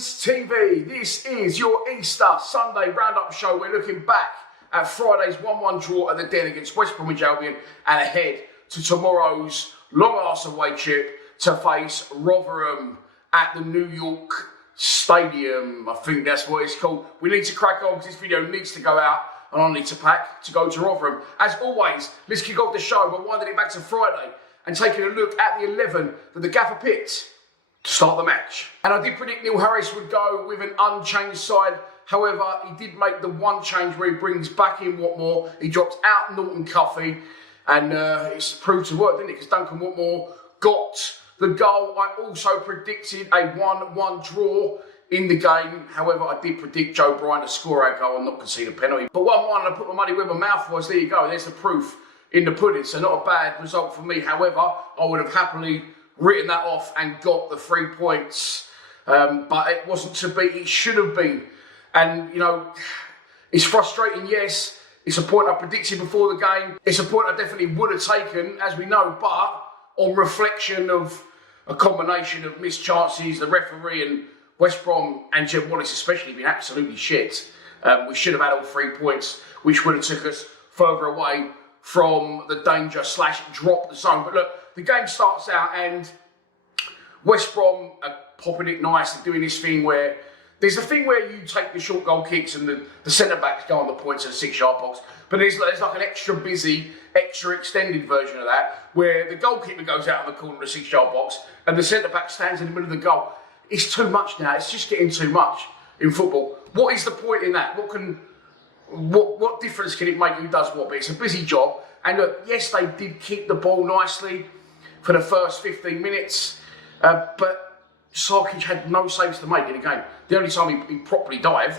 TV, this is your Easter Sunday Roundup show. We're looking back at Friday's 1-1 draw at the Den against West Bromwich Albion and ahead to tomorrow's long-arse away trip to face Rotherham at the New York Stadium. I think that's what it's called. We need to crack on because this video needs to go out and I need to pack to go to Rotherham. As always, let's kick off the show by winding it back to Friday and taking a look at the 11 that the gaffer picked to start the match. And I did predict Neil Harris would go with an unchanged side. However, he did make the one change where he brings back in Watmore. He drops out Norton Cuffy, and it's proved to work, didn't it? Because Duncan Watmore got the goal. I also predicted a 1-1 draw in the game. However, I did predict Joe Bryan to score our goal and not concede a penalty. But 1-1, and I put my money where my mouth was. There you go. There's the proof in the pudding. So not a bad result for me. However, I would have happily written that off and got the 3 points. But it wasn't to be. It should have been. And, you know, it's frustrating, yes. It's a point I predicted before the game. It's a point I definitely would have taken, as we know. But on reflection of a combination of missed chances, the referee and West Brom and Jed Wallace especially been absolutely shit. We should have had all 3 points, which would have took us further away from the danger / drop zone. But look, the game starts out and West Brom are popping it nice. They're doing this thing where there's a thing where you take the short goal kicks and the centre-backs go on the points of the 6-yard box. But there's like an extra busy, extra extended version of that where the goalkeeper goes out of the corner of the 6-yard box and the centre-back stands in the middle of the goal. It's too much now. It's just getting too much in football. What is the point in that? What difference can it make who does what? But it's a busy job. And look, yes, they did keep the ball nicely for the first 15 minutes. But Sarkic had no saves to make in the game. The only time he properly dived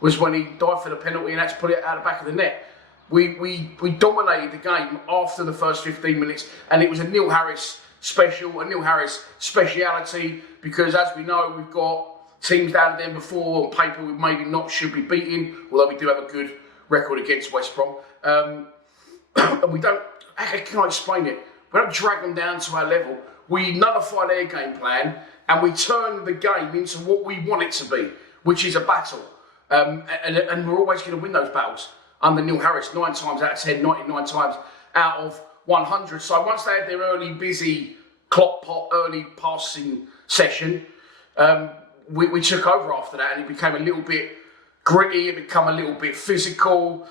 was when he dived for the penalty and had to put it out the back of the net. We dominated the game after the first 15 minutes, and it was a Neil Harris special, a Neil Harris speciality, because as we know, we've got teams down there before on paper we maybe not should be beating, although we do have a good record against West Brom. And we don't, how can I explain it? We don't drag them down to our level. We nullify their game plan and we turn the game into what we want it to be, which is a battle. And we're always going to win those battles under Neil Harris 9 times out of 10, 99 times out of 100. So once they had their early busy clock pot, early passing session, we took over after that and it became a little bit gritty, it became a little bit physical.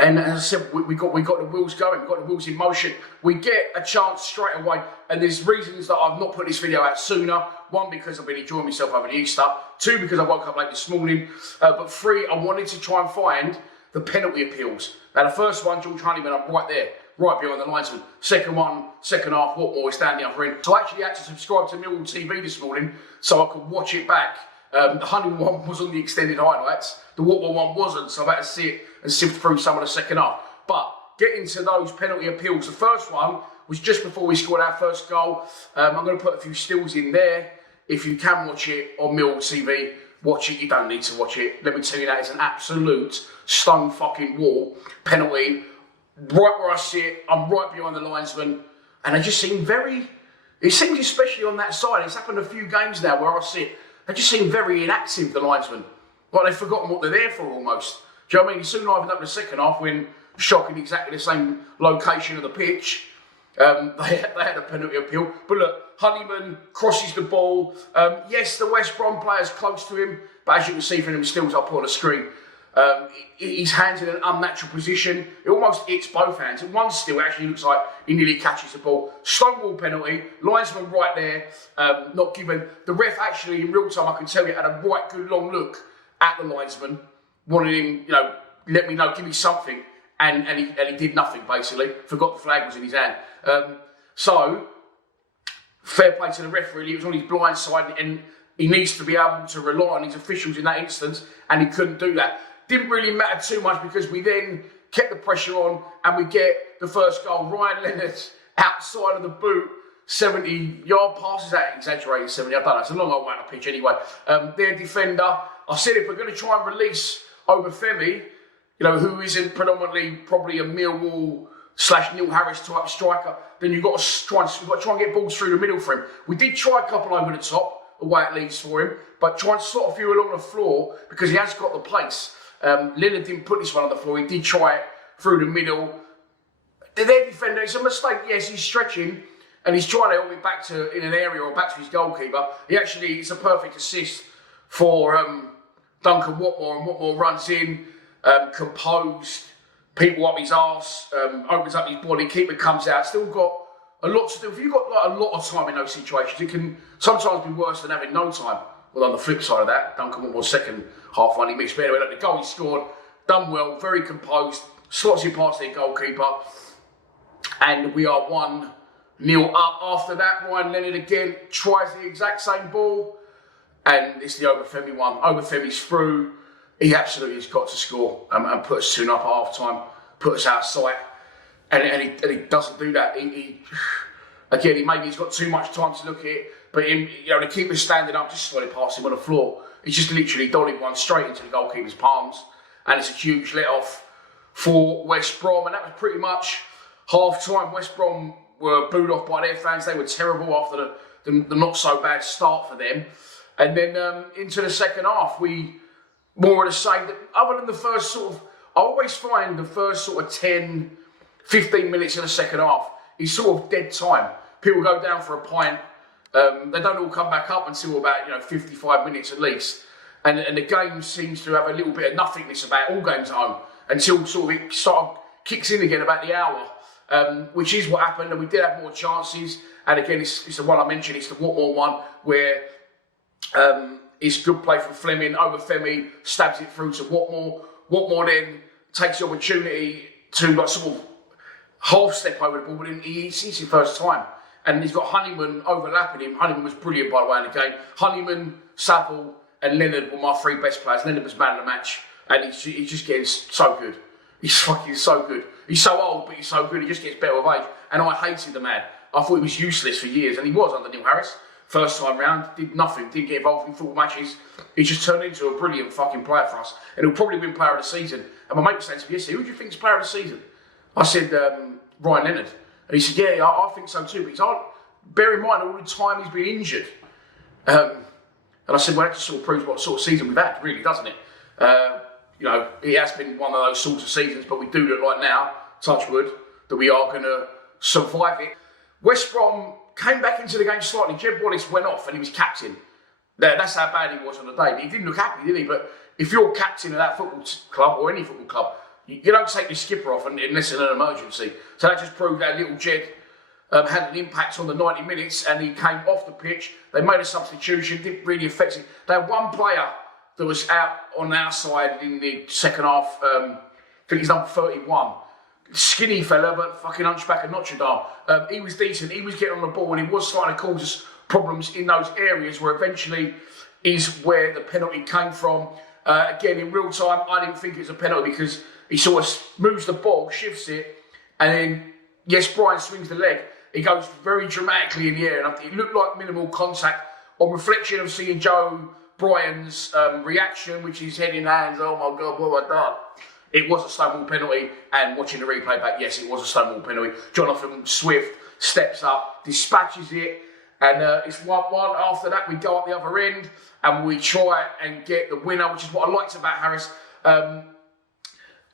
And as I said, we got the wheels going, we got the wheels in motion. We get a chance straight away, and there's reasons that I've not put this video out sooner. 1, because I've been enjoying myself over the Easter. 2, because I woke up late this morning. But 3, I wanted to try and find the penalty appeals. Now the first one, George Honeyman, I'm right there, right behind the linesman. Second one, second half, Watmore is down the other end. So I actually had to subscribe to Millwall TV this morning so I could watch it back. The Honeyman one was on the extended highlights. The Watmore one wasn't, so I've had to see it and sift through some of the second half. But getting to those penalty appeals, the first one was just before we scored our first goal. I'm going to put a few stills in there. If you can watch it on Millwall TV, watch it. You don't need to watch it. Let me tell you that it's an absolute stone fucking wall penalty. Right where I sit, I'm right behind the linesman, and they just seem very. It seems especially on that side. It's happened a few games now where I sit. They just seem very inactive, the linesmen. Like they've forgotten what they're there for almost. Do you know what I mean? He soon livened up the second half when shocking exactly the same location of the pitch. They had a penalty appeal. But look, Honeyman crosses the ball. Yes, the West Brom player's close to him, but as you can see from them stills I put on the screen, his hands in an unnatural position. It almost hits both hands. And one still actually looks like he nearly catches the ball. Stonewall penalty, linesman right there, not given. The ref actually, in real time, I can tell you, had a right good long look at the linesman, wanted him, you know, let me know, give me something. And he did nothing, basically. Forgot the flag was in his hand. So, fair play to the referee. He was on his blind side and he needs to be able to rely on his officials in that instance, and he couldn't do that. Didn't really matter too much because we then kept the pressure on and we get the first goal. Ryan Leonard outside of the boot, 70-yard pass. Is that exaggerating, 70? I don't know. It's a long old way on the pitch anyway. Their defender. I said if we're going to try and release Obafemi, you know, who isn't predominantly probably a Millwall / Neil Harris type striker, then you've got to try and get balls through the middle for him. We did try a couple over the top. the way it leaves for him, but try and slot a few along the floor because he has got the pace. Leonard didn't put this one on the floor. He did try it through the middle. Their defender, it's a mistake. Yes, he's stretching and he's trying to help it back to in an area or back to his goalkeeper. It's a perfect assist for Duncan Watmore, and Watmore runs in, composed, people up his arse, opens up his body, keeper comes out. Still got a lot to do. If you've got like a lot of time in those situations, it can sometimes be worse than having no time. Well, on the flip side of that, Duncan Watmore's second half one, he missed. But anyway, look, the goal he scored, done well, very composed, slots it past their goalkeeper, and we are 1-0 up. After that, Ryan Leonard again tries the exact same ball, and it's the Obafemi one. Obafemi's through. He absolutely has got to score and put us 2-0 up at half time, put us out of sight. And he doesn't do that. Again, maybe he's got too much time to look at it, but the keeper's standing up, just slid it past him on the floor. He's just literally dollied one straight into the goalkeeper's palms, and it's a huge let-off for West Brom, and that was pretty much half-time. West Brom were booed off by their fans. They were terrible after the not-so-bad start for them. And then into the second half, we more of the same. Other than the first I always find the first 10, 15 minutes in the second half is sort of dead time. People go down for a pint. They don't all come back up until about 55 minutes at least. And the game seems to have a little bit of nothingness about all games at home until it kicks in again about the hour, which is what happened. And we did have more chances. And again, it's the one I mentioned. It's the Watmore one where it's good play from Fleming. Obafemi stabs it through to Watmore. Watmore then takes the opportunity to half step over the ball, but then it's his first time. And he's got Honeyman overlapping him. Honeyman was brilliant, by the way, in the game. Honeyman, Saville, and Leonard were my three best players. Leonard was man of the match, and he's just getting so good. He's fucking so good. He's so old, but he's so good. He just gets better with age. And I hated the man. I thought he was useless for years, and he was under Neil Harris. First time round, did nothing, didn't get involved in football matches. He just turned into a brilliant fucking player for us. And he'll probably win player of the season. And my mate was saying to me yesterday, who do you think is player of the season? I said, Ryan Leonard. And he said, yeah, I think so too. But he's hard. Bear in mind all the time he's been injured. And I said, well, that just proves what sort of season we've had, really, doesn't it? It has been one of those sorts of seasons, but we do look like now, touch wood, that we are going to survive it. West Brom came back into the game slightly. Jeb Wallace went off and he was captain. That's how bad he was on the day. But he didn't look happy, did he? But if you're captain of that football club or any football club, you don't take the skipper off unless in an emergency. So that just proved that little Jed had an impact on the 90 minutes and he came off the pitch. They made a substitution, didn't really affect it. They had one player that was out on our side in the second half. I think he's number 31. Skinny fella, but fucking hunchback of Notre Dame. He was decent. He was getting on the ball, and he was starting to cause us problems in those areas where eventually is where the penalty came from. Again, in real time, I didn't think it was a penalty because he sort of moves the ball, shifts it, and then yes, Brian swings the leg. He goes very dramatically in the air, and it looked like minimal contact. On reflection of seeing Joe Bryan's reaction, which is head in hands, oh my God, what have I done? It was a Stonewall penalty, and watching the replay back, yes, it was a Stonewall penalty. Jonathan Swift steps up, dispatches it, and it's 1-1. After that, we go up the other end, and we try and get the winner, which is what I liked about Harris.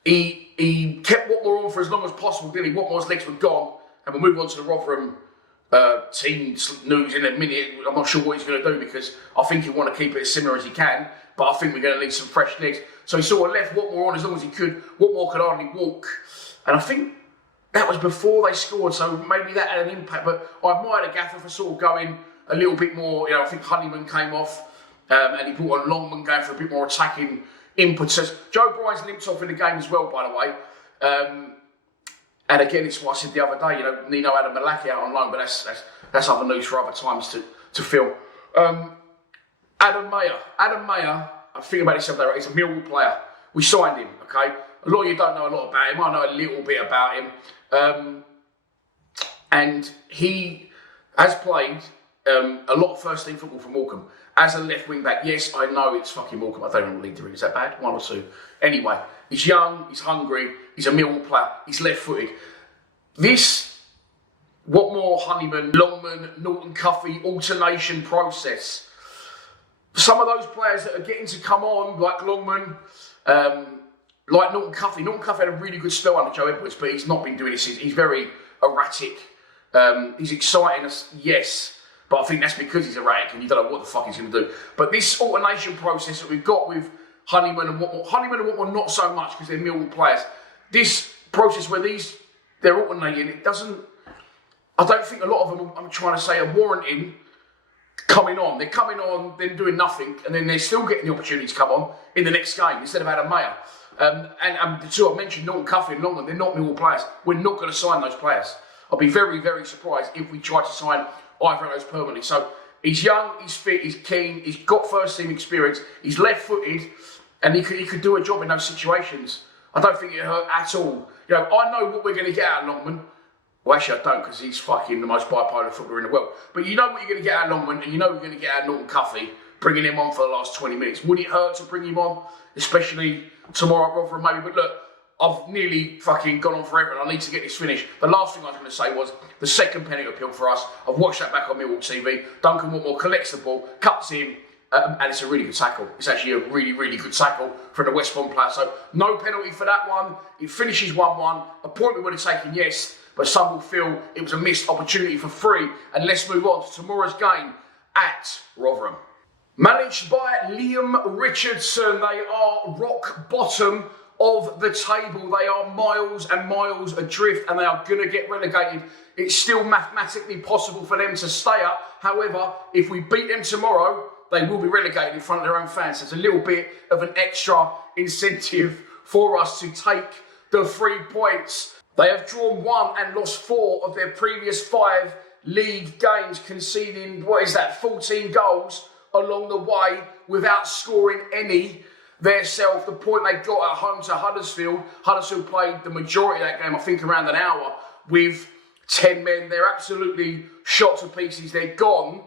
He kept Watmore on for as long as possible, didn't he? Watmore's legs were gone, and we'll move on to the Rotherham team news in a minute. I'm not sure what he's going to do because I think he'll want to keep it as similar as he can, but I think we're going to need some fresh legs. So he sort of left Watmore on as long as he could. Watmore could hardly walk. And I think that was before they scored, so maybe that had an impact. But I admire the gaffer for sort of going a little bit more. I think Honeyman came off and he brought on Longman going for a bit more attacking input. So Joe Bryan's limped off in the game as well, by the way. And again, it's what I said the other day, Nino had a Malaki out on loan, but that's other news for other times to fill. Adam Mayer, I think about this the other day, he's a Millwall player. We signed him, okay? A lot of you don't know a lot about him. I know a little bit about him. And he has played a lot of first team football for Morecambe. As a left wing back, yes, I know it's fucking Morecambe. I don't know what league they're in. Is that bad? 1 or 2. Anyway, he's young, he's hungry, he's a Millwall player, he's left footed. This Watmore, Honeyman, Longman, Norton Cuffy alternation process some of those players that are getting to come on, like Longman, like Norton Cuffy. Norton Cuffy had a really good spell under Joe Edwards, but he's not been doing this. He's very erratic. He's exciting us, yes, but I think that's because he's erratic and you don't know what the fuck he's going to do. But this alternation process that we've got with Honeyman and Watmore not so much because they're Millwall players. This process where they're alternating, it doesn't, I don't think a lot of them, I'm trying to say, are warranting coming on. They're coming on, then doing nothing, and then they're still getting the opportunity to come on in the next game instead of Adam Mayer. And the two I mentioned, Norton Cuffy and Longman, they're not Millwall players. We're not going to sign those players. I'll be very, very surprised if we try to sign either of those permanently. So he's young, he's fit, he's keen, he's got first team experience, he's left-footed, and he could do a job in those situations. I don't think it hurt at all. You know, I know what we're going to get out of Longman. Well, actually, I don't, because he's fucking the most bipolar footballer in the world. But you know what you're going to get out of Longman, and you know what you're going to get out of Norton Cuffy, bringing him on for the last 20 minutes. Would it hurt to bring him on? Especially tomorrow at Rotherham, maybe. But look, I've nearly fucking gone on forever, and I need to get this finished. The last thing I was going to say was the second penalty appeal for us. I've watched that back on Millwall TV. Duncan Watmore collects the ball, cuts him, and it's a really good tackle. It's actually a really, really good tackle for the West Brom player. So no penalty for that one. It finishes 1-1. A point we would have taken, yes, but some will feel it was a missed opportunity for free. And let's move on to tomorrow's game at Rotherham. Managed by Liam Richardson, they are rock bottom of the table. They are miles and miles adrift, and they are going to get relegated. It's still mathematically possible for them to stay up. However, if we beat them tomorrow, they will be relegated in front of their own fans. So it's a little bit of an extra incentive for us to take the 3 points. They have drawn 1 and lost 4 of their previous 5 league games, conceding, 14 goals along the way without scoring any theirself. The point they got at home to Huddersfield played the majority of that game, I think around an hour, with 10 men. They're absolutely shot to pieces. They're gone.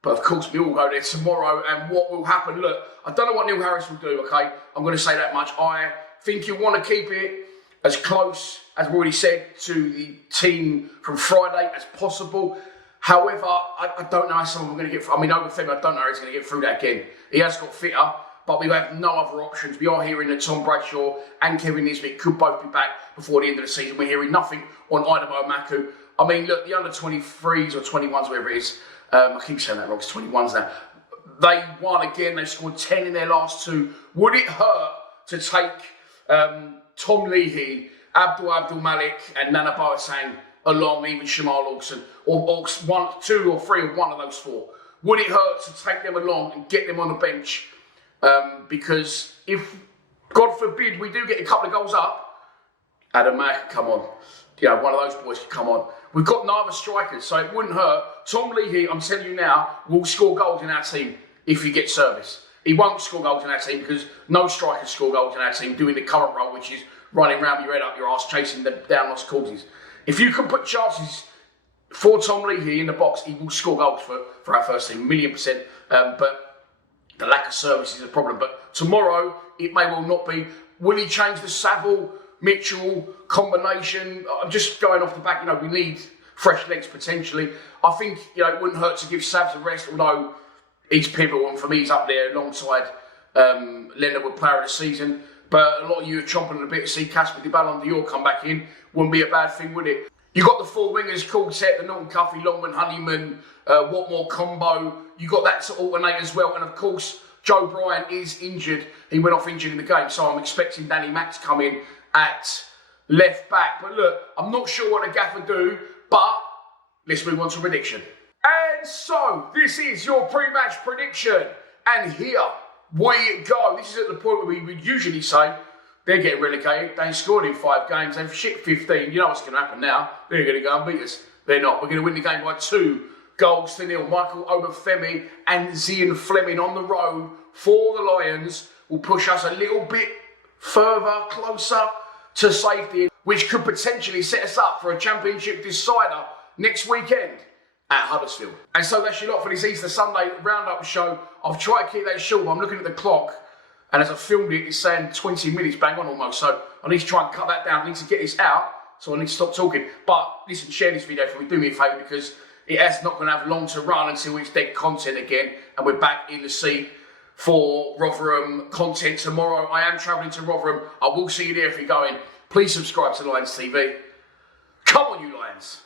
But of course, we will go there tomorrow, and what will happen? Look, I don't know what Neil Harris will do, okay? I'm going to say that much. I think he'll want to keep it as close, as we already said, to the team from Friday as possible. However, I don't know how someone we're going to get through. I mean, Obafemi, I don't know how he's going to get through that again. He has got fitter, but we have no other options. We are hearing that Tom Bradshaw and Kevin Nisbet could both be back before the end of the season. We're hearing nothing on Idemo Maku. I mean, look, the under-23s or 21s, whatever it is, I keep saying that wrong, it's 21s now. They won again, they scored 10 in their last 2. Would it hurt to take Tom Leahy, Abdul Malik and Nana Boateng along, even Shamal Olsen, or 1, 2 or 3 of one of those 4? Would it hurt to take them along and get them on the bench? Because if, God forbid, we do get a couple of goals up, Adam Mayer can come on. You know, one of those boys can come on. We've got no other strikers, so it wouldn't hurt. Tom Leahy, I'm telling you now, will score goals in our team if he gets service. He won't score goals in our team because no strikers score goals in our team doing the current role, which is running around with your head up your arse, chasing the down lost causes. If you can put chances for Tom Leahy in the box, he will score goals for our first team, 1,000,000%. But the lack of service is a problem. But tomorrow, it may well not be. Will he change the Saville-Mitchell combination? I'm just going off the back, you know, we need fresh legs potentially. I think, you know, it wouldn't hurt to give Savs a rest, although he's pivotal, and for me, he's up there alongside Leonard Wood player of the season. But a lot of you are chomping at a bit to see Casper de Ballon d'Or come back in. Wouldn't be a bad thing, would it? You got the 4 wingers, quartet, the Norton Cuffy, Longman, Honeyman, Watmore combo. You got that to alternate as well. And of course, Joe Bryan is injured. He went off injured in the game, so I'm expecting Danny Mack to come in at left back. But look, I'm not sure what the gaffer do, but let's move on to prediction. And so, this is your pre-match prediction. And here we go. This is at the point where we would usually say, they're getting relegated. They ain't scored in 5 games. They've shit 15. You know what's going to happen now. They're going to go and beat us. They're not. We're going to win the game by 2 goals to 0. Michael Obafemi and Zian Fleming on the road for the Lions will push us a little bit further, closer to safety, which could potentially set us up for a championship decider next weekend at Huddersfield. And so that's your lot for this Easter Sunday Roundup show. I've tried to keep that short, but I'm looking at the clock, and as I filmed it, it's saying 20 minutes bang on almost. So I need to try and cut that down. I need to get this out, so I need to stop talking. But listen, share this video for me. Do me a favour, because it has not going to have long to run until it's dead content again, and we're back in the seat for Rotherham content tomorrow. I am travelling to Rotherham. I will see you there if you're going. Please subscribe to Lions TV. Come on, you Lions.